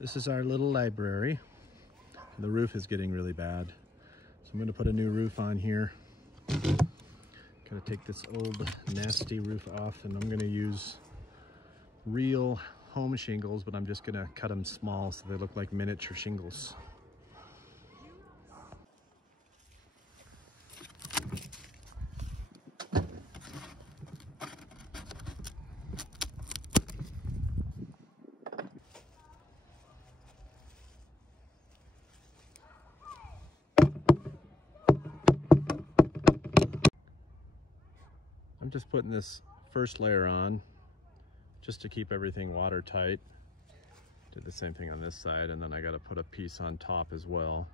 This is our little library. The roof is getting really bad, so I'm going to put a new roof on here. Gotta take this old nasty roof off, and I'm going to use real home shingles, but I'm just going to cut them small so they look like miniature shingles. I'm just putting this first layer on just to keep everything watertight. Did the same thing on this side, and then I got to put a piece on top as well.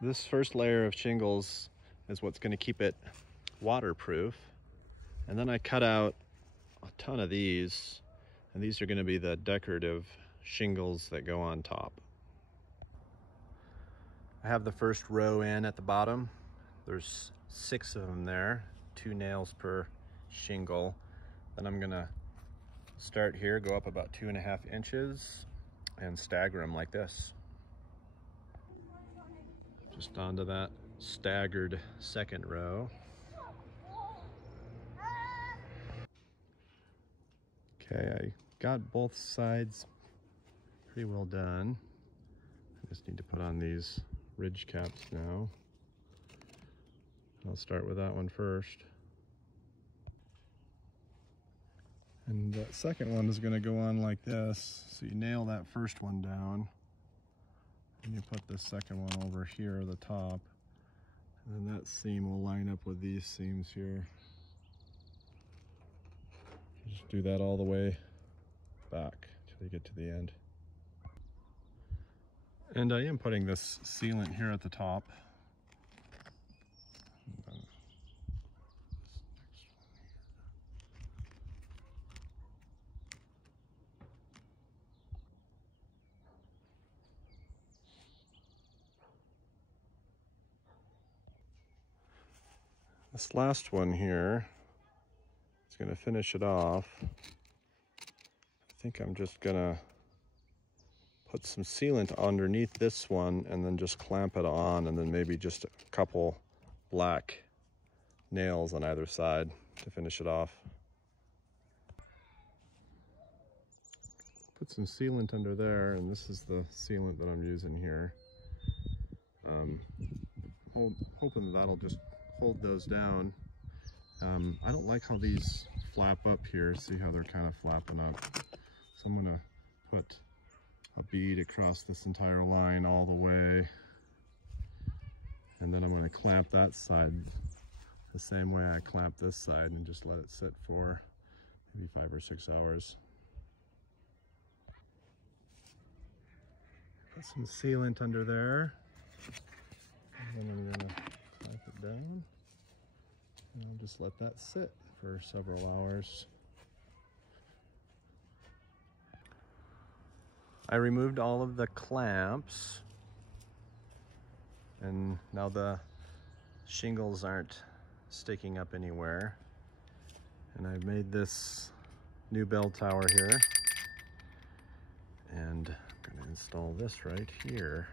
This first layer of shingles is what's going to keep it waterproof. And then I cut out a ton of these, and these are going to be the decorative shingles that go on top. I have the first row in at the bottom. There's 6 of them there, 2 nails per shingle. Then I'm gonna start here, go up about 2.5 inches and stagger them like this. Just onto that staggered second row. Okay, I got both sides pretty well done. I just need to put on these ridge caps now. I'll start with that one first. And that second one is going to go on like this. So you nail that first one down, and you put the second one over here at the top. And then that seam will line up with these seams here. Just do that all the way back till you get to the end. And I am putting this sealant here at the top. This last one here is going to finish it off. I think I'm just going to put some sealant underneath this one and then just clamp it on, and then maybe just a couple black nails on either side to finish it off. Put some sealant under there, and this is the sealant that I'm using here. Hoping that'll just hold those down. I don't like how these flap up here. See how they're kind of flapping up. So I'm gonna put a bead across this entire line all the way, and then I'm gonna clamp that side the same way I clamp this side and just let it sit for maybe 5 or 6 hours. Put some sealant under there, and then I'm gonna clamp it down, and I'll just let that sit for several hours. I removed all of the clamps, and now the shingles aren't sticking up anywhere. And I've made this new bell tower here, and I'm going to install this right here.